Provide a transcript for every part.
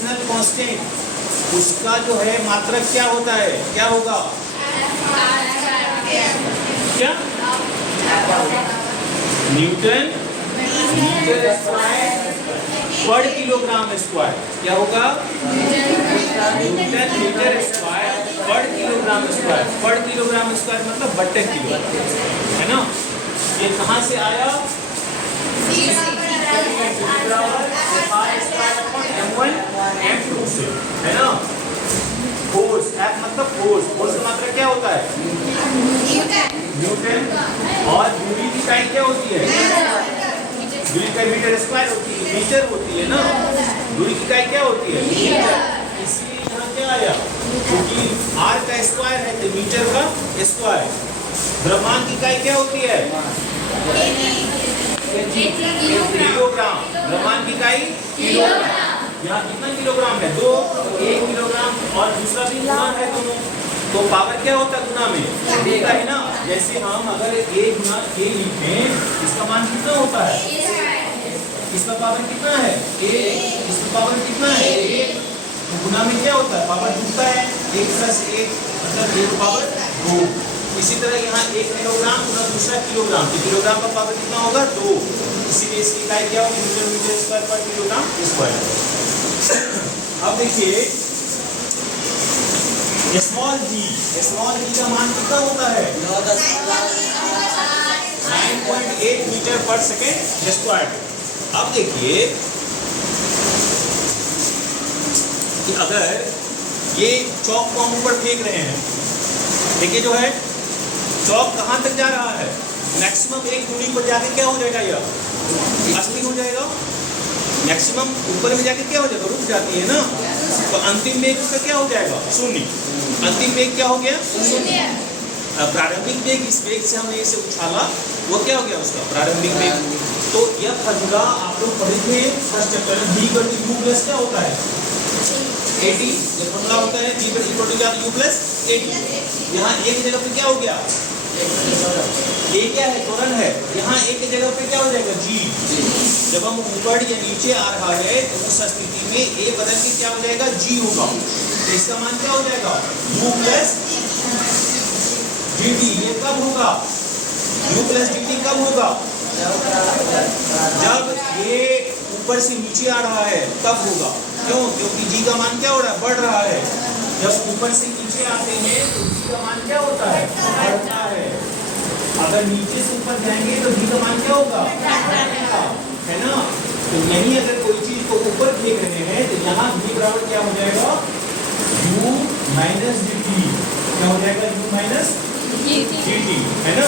Gravitational constant उसका जो है मात्रक क्या होता है, क्या होगा, क्या न्यूटन मीटर स्क्वायर पर किलोग्राम स्क्वायर, क्या होगा न्यूटन मीटर स्क्वायर पर किलोग्राम स्क्वायर। पर किलोग्राम स्क्वायर मतलब बट्टे किलो, है ना। ये कहाँ से आया, M1 M2 से, है ना। फोर्स, F मतलब फोर्स, फोर्स का मात्रा क्या होता है न्यूटन, और दूरी की इकाई क्या होती है, दूरी का मीटर स्क्वायर होती है, मीटर होती है ना। दूरी की इकाई क्या होती है मीटर, इसलिए यहाँ क्या आया, क्योंकि r का स्क्वायर है तो मीटर का स्क्वायर। द्रव्यमान की इकाई क्या होती है किलोग्राम, द्रव्यमान की इकाई किलोग्राम। यहाँ कितना किलोग्राम है, 2, 1 किलोग्राम और दूसरा भी गुना है दोनों, तो पावर क्या होता है गुना में देगा, है ना। जैसे हम अगर a गुना a लिखें, इसका मान कितना होता है, इसका पावर कितना है 1, इसका पावर कितना है 1, गुना में क्या होता है पावर जुड़ता है, 1 + 1 मतलब 1 पावर 2। इसी तरह यहाँ 1 किलोग्राम गुना दूसरा किलोग्राम, तो किलोग्राम का पावर कितना होगा 2, इसीलिए इसकी इकाई क्या होगी न्यूटन मीटर स्क्वायर पर किलोग्राम स्क्वायर। अब देखिए स्मॉल जी का मान कितना होता है 9.8 मीटर पर सेकेंड स्क्वायर। अब देखिए कि अगर ये चौक को हम ऊपर फेंक रहे हैं, देखिए जो है चौक कहाँ तक जा रहा है, मैक्सिमम एक दूरी पर जाके क्या हो जाएगा, यह अस्थिर हो जाएगा। मैक्सिमम ऊपर में जाके क्या हो जाएगा, रुक जाती है ना, तो अंतिम वेग उसका क्या हो जाएगा 0। अंतिम वेग क्या हो गया 0। प्रारंभिक वेग, इस वेग से हमने इसे उछाला, वो क्या हो गया उसका प्रारंभिक वेग। तो यह फॉर्मूला आप लोग पढ़े थे फर्स्ट चैप्टर में, v = u + क्या होता है at, ये फॉर्मूला होता है v = u + at। यहाँ एक जगह पे क्या हो गया a क्या है त्वरण है, यहाँ एक जगह पे क्या हो जाएगा g। जब हम ऊपर या नीचे आ रहा है तो उस स्थिति में a बदल के क्या हो जाएगा g होगा, तो इसका मान क्या हो जाएगा u + dt। ये कब होगा u + dt कब होगा, जब ये ऊपर से नीचे आ रहा है तब होगा। क्यों, क्योंकि g का मान क्या हो रहा है बढ़ रहा है। जब ऊपर से नीचे आते हैं तो g का मान क्या होता है बढ़ता है, अगर नीचे से ऊपर जाएंगे तो g का मान क्या होगा घटेगा, है ना। तो यही अगर कोई चीज को ऊपर फेंक रहे हैं तो यहाँ v बराबर क्या हो जाएगा u - dt, क्या हो जाएगा u - dt, है ना,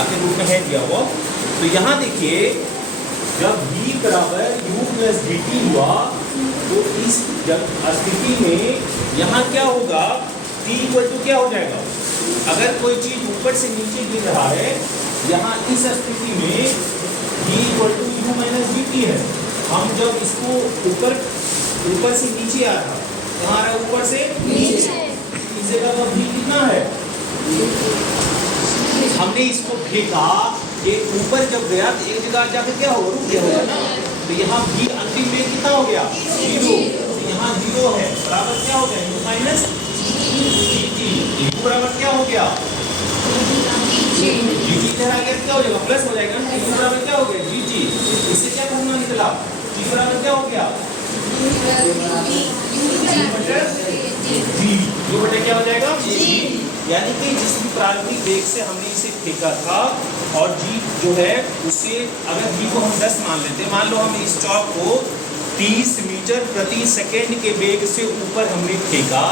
आपके रूप में है दिया हुआ। तो यहाँ देखिए जब v बराबर u + dt हुआ तो इस जब स्थिति में यहाँ क्या होगा t = क्या हो जाएगा, अगर कोई चीज ऊपर से नीचे गिर रहा है, यहाँ इस स्थिति में v = u - dt है। हम जब इसको ऊपर से नीचे आ रहा, कहाँ आ रहा ऊपर से नीचे, इस जगह का v कितना है, हमने इसको फेंका, ये ऊपर जब गया तो एक जगह जाकर क्या होगा रुक गया ना, तो यहाँ v अंतिम वेग कितना हो गया 0, तो यहाँ 0 है बराबर क्या हो गया u - dt। u बराबर क्या हो गया dt, इधर आ गया क्या हो जाएगा प्लस हो जाएगा, u बराबर क्या हो गया dt। इससे क्या फॉर्मूला निकला, t बराबर क्या हो गया u बटे क्या हो जाएगा g। यानी कि जिस भी प्रारंभिक वेग से हमने इसे फेंका था और g जो है उससे अगर v को हम 10 मान लेते, मान लो हम इस चौक को 30 मीटर प्रति सेकेंड के वेग से ऊपर हमने फेंका,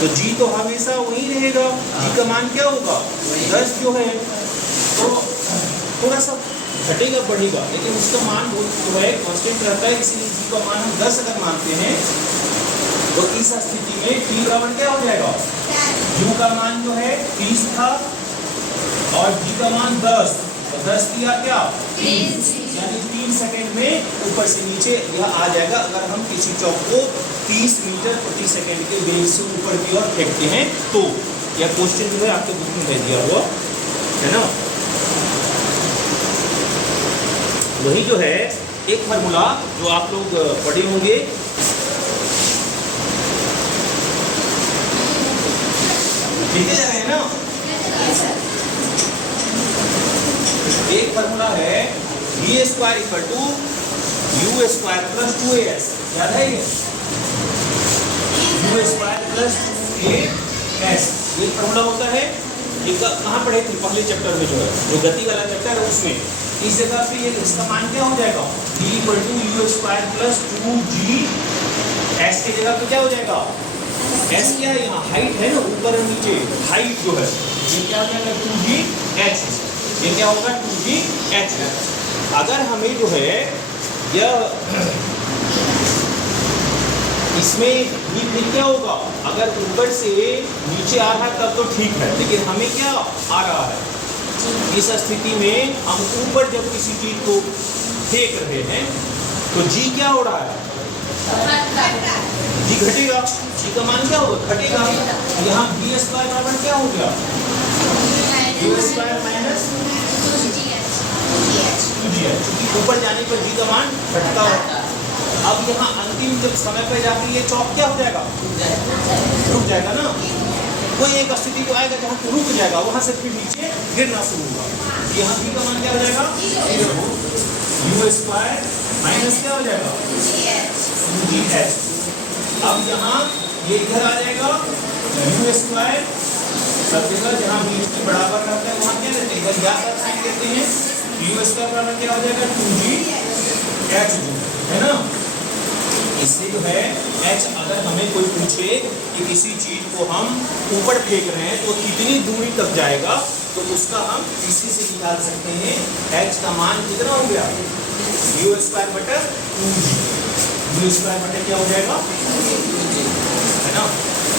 तो g तो हमेशा वही रहेगा, g का मान क्या होगा 10 जो है, तो थोड़ा सा घटेगा बढ़ेगा लेकिन उसका मान जो है कांस्टेंट रहता है, इसीलिए g का मान हम 10 अगर मानते हैं तो इस स्थिति में t बराबर क्या हो जाएगा, u का मान जो है 30 था और g का मान 10, तो 10 दिया क्या 30, यानी 3 सेकंड में ऊपर से नीचे यह आ जाएगा अगर हम किसी चौक को 30 मीटर प्रति सेकंड के वेग से ऊपर की ओर फेंकते हैं तो। यह क्वेश्चन जो है आपके बुक में दे दिया हुआ है ना। वही जो है एक फार्मूला जो आप लोग पढ़े होंगे, लिखे जा रहे हैं ना। एक फार्मूला है v square equal to u square plus 2as, याद है ये? u स्क्वायर प्लस 2as ये फार्मूला होता है। ये कहाँ पढ़े थे? पहले चैप्टर में, जो है जो गति वाला चैप्टर है उसमें। इस जगह पे ये इसका मान क्या हो जाएगा? v equal to u square plus 2g, s की जगह पे क्या हो जाएगा? s क्या है यहाँ? हाइट है ना, ऊपर और नीचे हाइट जो है, ये क्या हो जाएगा? 2gh। ये क्या होगा? 2gh। अगर हमें जो है यह इसमें भी क्या होगा? अगर ऊपर से नीचे आ रहा है तब तो ठीक है, लेकिन हमें क्या आ रहा है? इस स्थिति में हम ऊपर जब किसी चीज को फेंक रहे हैं तो जी क्या हो रहा है? जी घटेगा। जी का मान क्या होगा? घटेगा। यहाँ बी स्क्वायर बराबर क्या हो गया? You square minus 2gh। ऊपर जाने पर जी का मान घटता है। अब यहाँ अंतिम जब समय पर जाकर ये चौक क्या हो जाएगा? रुक जाएगा ना। कोई एक स्थिति को आएगा जहाँ तो रुक जाएगा, वहां से फिर नीचे गिरना शुरू होगा। यहाँ बी का मान क्या हो जाएगा? यू स्क्वायर माइनस क्या हो जाएगा? 2gh। अब यहाँ ये इधर आ जाएगा, यू स्क्वायर सब जगह जहाँ बी के बराबर रहता है वहाँ क्या रहता है? इधर या का साइन देते हैं। यू स्क्वायर बराबर क्या हो जाएगा? 2gh, है ना। इससे जो है h, अगर हमें कोई पूछे कि किसी चीज को हम ऊपर फेंक रहे हैं तो कितनी दूरी तक जाएगा, तो उसका हम इसी से निकाल सकते हैं। h का मान कितना हो गया? यू स्क्वायर बटा 2g। यू स्क्वायर बटा क्या हो जाएगा? है ना।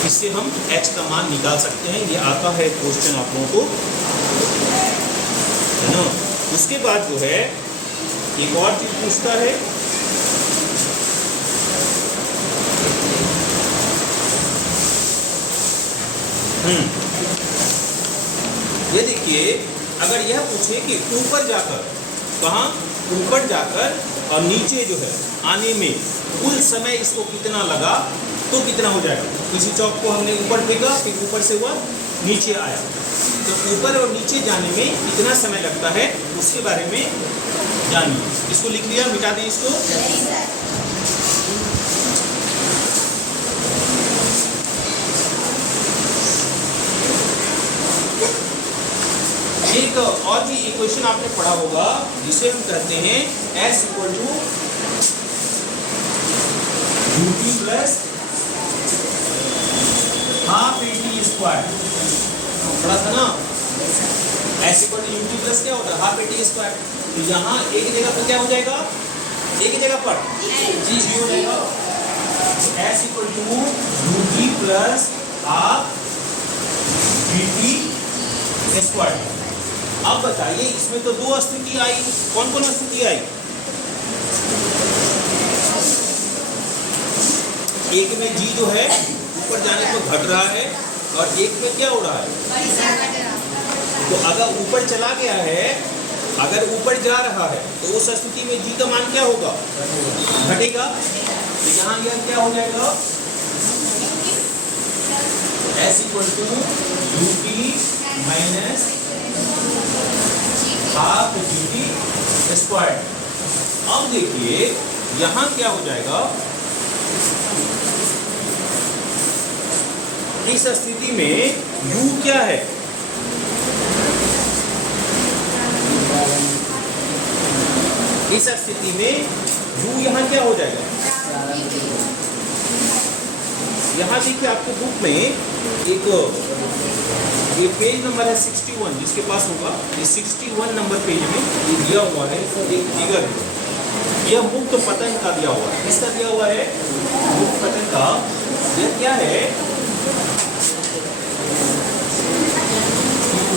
इससे हम h का मान निकाल सकते हैं। ये आता है क्वेश्चन आप लोगों को, है ना। उसके बाद जो है एक और चीज पूछता है, ये देखिए, अगर यह पूछे कि ऊपर जाकर, कहाँ? ऊपर जाकर और नीचे जो है आने में कुल समय इसको कितना लगा, तो कितना हो जाएगा? किसी चौक को हमने ऊपर फेंका, फिर ऊपर से वह नीचे आया, तो ऊपर और नीचे जाने में कितना समय लगता है उसके बारे में जानिए। इसको लिख लिया, मिटा दें इसको। एक और भी इक्वेशन आपने पढ़ा होगा जिसे हम कहते हैं s equal to UT plus half AT square. पढ़ा था ना, s equal to UT plus क्या होता है? Half AT square. तो यहाँ एक जगह पर क्या हो जाएगा? एक जगह पर जी हो जाएगा। s equal to UT plus half VT square. अब बताइए, इसमें तो दो स्थिति आई, कौन कौन स्थिति आई? एक में जी जो है ऊपर जाने पर घट रहा है और एक में क्या हो रहा है? तो अगर ऊपर चला गया है, अगर ऊपर जा रहा है तो उस स्थिति में जी का मान क्या होगा? घटेगा। तो यहाँ यह क्या हो जाएगा? s equal to UT minus half VT square. अब देखिए यहाँ क्या हो जाएगा? इस स्थिति में u क्या है? इस स्थिति में u यहाँ क्या हो जाएगा? यहाँ देखिए आपको बुक में एक ये पेज नंबर है 61, जिसके पास होगा ये 61 नंबर पेज में ये दिया हुआ है एक फिगर है। यह मुक्त पतन का दिया हुआ है। किसका दिया हुआ है? मुक्त पतन का। यह क्या है?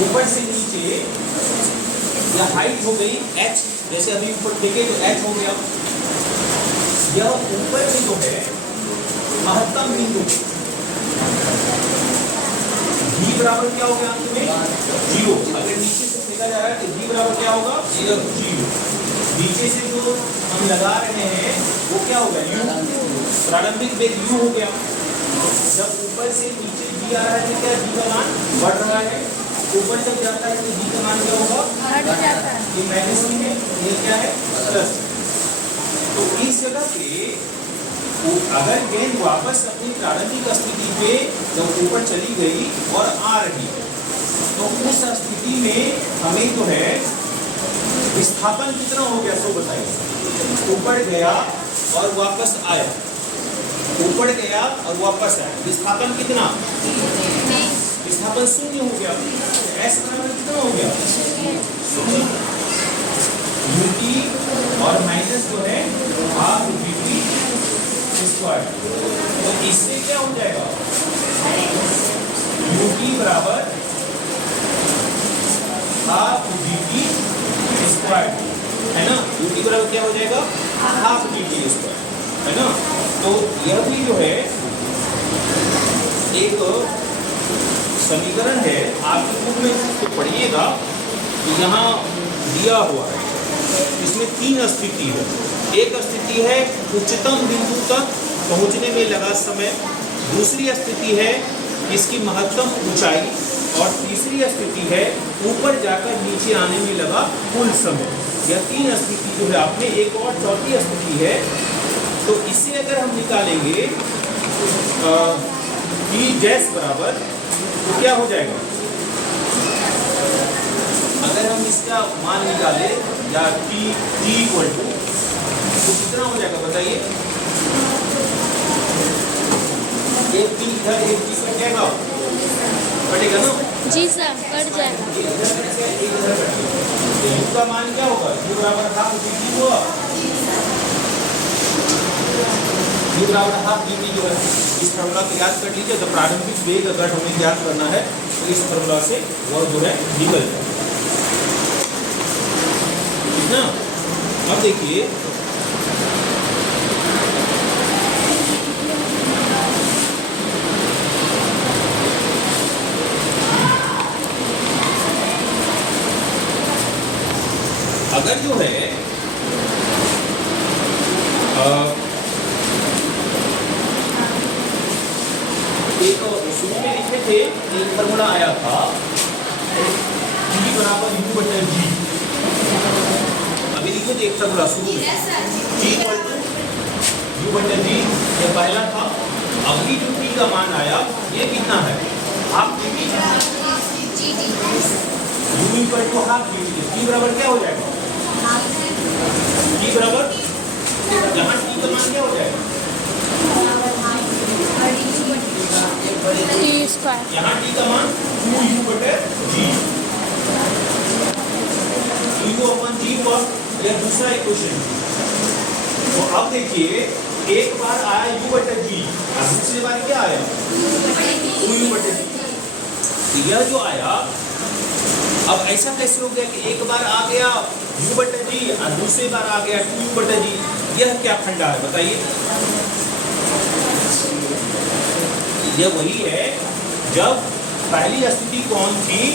ऊपर से नीचे यह हाइट हो गई h, जैसे अभी ऊपर देखे तो h हो गया। यह ऊपर में जो है महत्तम बिंदु v बराबर क्या हो गया? अंत में 0। अगर नीचे से फेंका जा रहा है तो v बराबर क्या होगा? 0। नीचे से जो हम लगा रहे हैं वो क्या हो गया, u, प्रारंभिक वेग u हो गया। जब ऊपर से नीचे g आ रहा है तो क्या g का मान बढ़ रहा है, ऊपर जब जाता है तो g का मान क्या होगा, घट जाता है। ये माइनस है, ये क्या है प्लस। तो इस जगह पे अगर गेंद वापस अपनी प्रारंभिक स्थिति पे जब ऊपर चली गई और आ रही है तो उस स्थिति में हमें जो है विस्थापन कितना हो गया, सो बताइए। ऊपर गया और वापस आया, ऊपर गया और वापस आया, विस्थापन कितना, विस्थापन शून्य हो गया। एस बराबर कितना हो गया, शून्य। यूटी और माइनस जो है हाफ वीटी स्क्वायर। तो इससे क्या हो जाएगा, यूटी बराबर हाफ वीटी स्क्वायर, है ना। यूटी बराबर क्या हो जाएगा, हाफ वीटी स्क्वायर, है ना। तो यह भी जो है एक समीकरण है, आपकी बुक में तो पढ़िएगा। तो यहाँ दिया हुआ है, इसमें 3 स्थिति है। एक स्थिति है उच्चतम बिंदु तक पहुंचने में लगा समय, दूसरी स्थिति है इसकी महत्तम ऊंचाई, और तीसरी स्थिति है ऊपर जाकर नीचे आने में लगा कुल समय। यह 3 स्थिति जो है आपने, एक और चौथी स्थिति है। तो इसे अगर हम निकालेंगे T गैस बराबर, तो क्या हो जाएगा, अगर हम इसका मान निकाले या T इक्वल टू, तो कितना हो जाएगा बताइए। एक T इधर एक T कट जाएगा, कटेगा ना जी सर, कट जाएगा। एक इधर कटेगा। U का मान क्या होगा, U बराबर हाफ dt हुआ, U बराबर हाफ dt जो है। इस फॉर्मूला को याद कर लीजिए। तो प्रारंभिक वेग अगर हमें ज्ञात करना है तो इस फॉर्मूला से वो जो है निकल जाए, ठीक ना। अब देखिए अगर जो है एक शुरू में लिखे थे, एक फॉर्मूला आया था G बराबर U बटे G। अभी लिखे थे एक फॉर्मूला शुरू में, G इक्वल टू U बटे G, ये पहला था। अभी जो T का मान आया ये कितना है, half dt। U equal to half dt, T बराबर क्या हो जाएगा, T बराबर यहाँ T का मान क्या हो जाएगा, T स्क्वायर। यहाँ T का मान 2U बटे G, 2U अपन G पर। यह दूसरा इक्वेशन। तो अब देखिए एक बार आया U बटे G और दूसरी बार क्या आया, 2U बटे G। यह जो आया, अब ऐसा कैसे हो गया कि एक बार आ गया U बटे G और दूसरी बार आ गया 2U बटे G, यह क्या खंडा है बताइए। यह वही है जब पहली स्थिति कौन थी,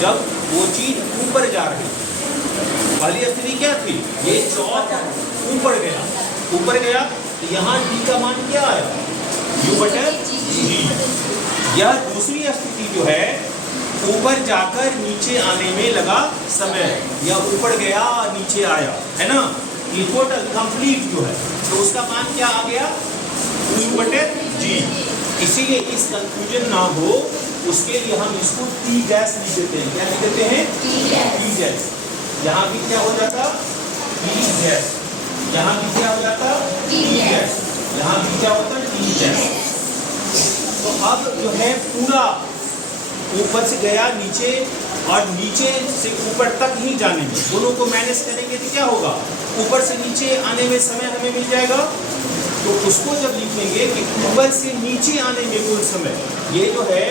जब वो चीज ऊपर जा रही थी। पहली स्थिति क्या थी, ये चौक ऊपर गया, ऊपर गया तो यहाँ D का मान क्या आया, U बटे G। यह दूसरी स्थिति जो है ऊपर जाकर नीचे आने में लगा समय, या ऊपर गया नीचे आया, है ना। ये टोटल कंप्लीट जो है तो उसका मान क्या आ गया, 2U बटे G। इसीलिए इस कंफ्यूजन ना हो उसके लिए हम इसको T गैस लिख देते हैं। क्या लिख देते हैं, T गैस। यहाँ भी क्या हो जाता, T गैस, यहाँ भी क्या हो जाता, T गैस, यहाँ भी क्या होता, T गैस। तो अब जो है पूरा ऊपर से गया नीचे और नीचे से ऊपर तक ही जाने में, दोनों को मैनेज करेंगे तो क्या होगा, ऊपर से नीचे आने में समय हमें मिल जाएगा। तो उसको जब लिखेंगे कि ऊपर से नीचे आने में कुल समय, ये जो है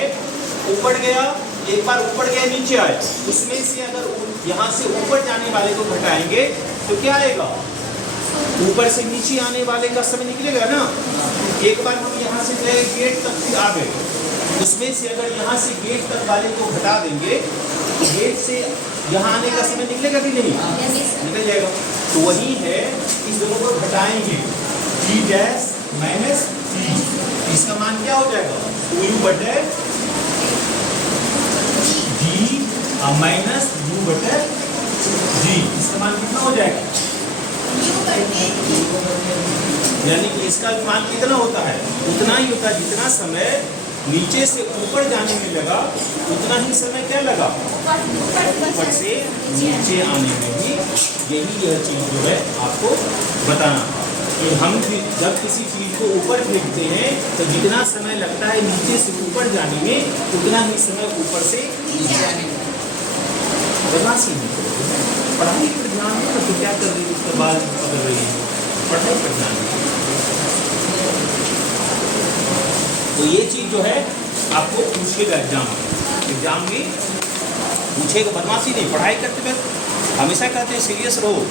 ऊपर गया, एक बार ऊपर गया नीचे आया, उसमें से अगर यहाँ से ऊपर जाने वाले को घटाएंगे तो क्या आएगा, ऊपर से नीचे आने वाले का समय निकलेगा ना। एक बार हम यहाँ से गए गेट तक फिर आ गए, उसमें से अगर यहाँ से गेट तक वाले को घटा देंगे तो गेट से यहाँ आने का समय निकलेगा कि नहीं, निकल जाएगा। तो वही है, इस दोनों को घटाएंगे, जी डैश माइनस जी, इसका मान क्या हो जाएगा, 2u बटे जी माइनस u बटे जी, इसका मान कितना हो जाएगा, यानी कि इसका मान कितना होता है, उतना ही होता है जितना समय नीचे से ऊपर जाने में लगा, उतना ही समय क्या लगा, ऊपर से नीचे आने में भी। यही यह चीज जो है आपको बताना था कि हम जब किसी चीज को ऊपर फेंकते हैं तो जितना समय लगता है नीचे से ऊपर जाने में, उतना ही समय ऊपर से नीचे आने में। बदमाशी नहीं करोगे, पढ़ाई पर ध्यान दो, तो क्या कर रही है, उसके बाद पकड़ रही है, पढ़ाई पर ध्यान दो। तो ये चीज जो है आपको पूछेगा एग्जाम में पूछेगा, बदमाशी नहीं, पढ़ाई करते वक्त हमेशा कहते हैं सीरियस रहो,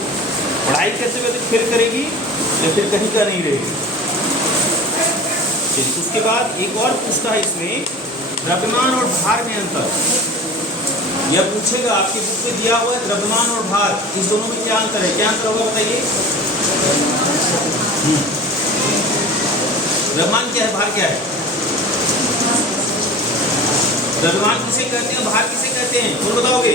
पढ़ाई करते वक्त फिर करेगी या फिर कहीं का नहीं रहेगी। चलिए उसके बाद एक और पूछता है इसमें, द्रव्यमान और भार में अंतर। यह पूछेगा, आपके बुक में दिया हुआ है द्रव्यमान और भार, इस दोनों में क्या अंतर है, क्या अंतर होगा बताइए। द्रव्यमान क्या है, भार क्या है, द्रव्यमान किसे कहते हैं, भार किसे कहते हैं, कौन बताओगे।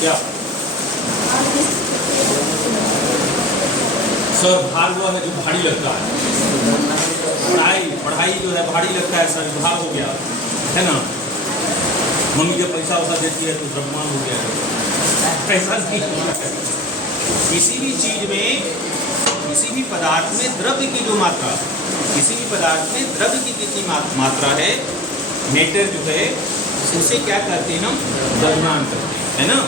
क्या सर, भार हुआ है जो भारी लगता है, पढ़ाई जो है भारी लगता है सर, भार हो गया है ना, मम्मी जब पैसा वैसा देती है तो द्रव्यमान हो गया, ऐसा नहीं होता है। किसी भी चीज में, किसी भी पदार्थ में द्रव्य की जो मात्रा, किसी भी पदार्थ में द्रव्य की कितनी मात्रा है, मेटर जो है, उसे क्या करते हैं हम, द्रव्यमान करते हैं, है ना।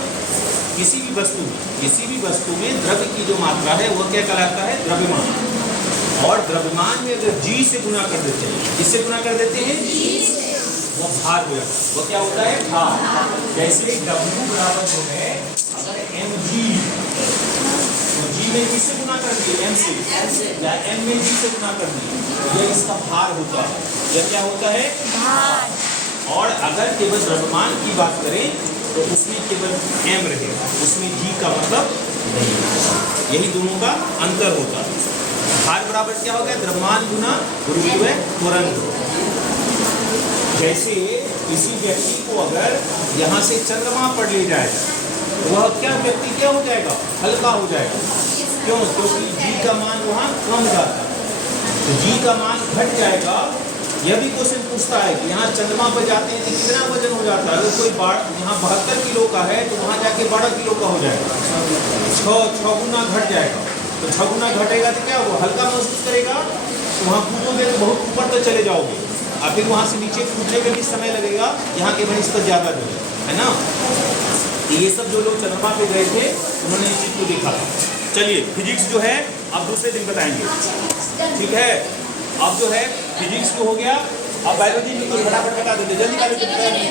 किसी भी वस्तु में द्रव्य की जो मात्रा है वह क्या कहलाता है, द्रव्यमान। और द्रव्यमान में अगर जी से गुना कर देते हैं, किससे गुना कर देते हैं, वो भार हो जाता है, वो क्या होता है, भार। जैसे W बराबर जो है, अगर mg, तो g में किससे गुना कर दिए, m से, या m में g से गुना कर दिए, यह इसका भार होता है, यह क्या होता है, भार। और अगर केवल द्रव्यमान की बात करें तो उसमें केवल m रहेगा, उसमें g का मतलब नहीं। यही दोनों का अंतर होता है। भार बराबर क्या हो गया, द्रव्यमान गुना गुरुत्व त्वरण। जैसे किसी व्यक्ति को अगर यहाँ से चंद्रमा पर ले जाए, वह क्या व्यक्ति क्या हो जाएगा, हल्का हो जाएगा। क्यों, क्योंकि जी का मान वहाँ कम जाता है, तो जी का मान घट जाएगा। यह भी क्वेश्चन पूछता है कि यहाँ चंद्रमा पर जाते हैं तो कितना वजन हो जाता है, अगर कोई यहाँ 72 किलो का है तो वहाँ जाके 12 किलो का हो जाएगा, 6 गुना घट जाएगा। तो 6 गुना घटेगा तो क्या होगा, हल्का महसूस करेगा, तो वहाँ कूदोगे तो बहुत ऊपर तक चले जाओगे, और फिर वहाँ से नीचे कूदने में भी समय लगेगा, यहाँ के बनिस्पत ज़्यादा जो है ना। ये सब जो लोग चंद्रमा पे गए थे उन्होंने इस चीज़ को देखा था। चलिए फिजिक्स जो है अब दूसरे दिन बताएंगे, ठीक है। अब जो है फिजिक्स को हो गया, अब बायोलॉजी को फटाफट बता देते, जल्दी बायोलॉजी।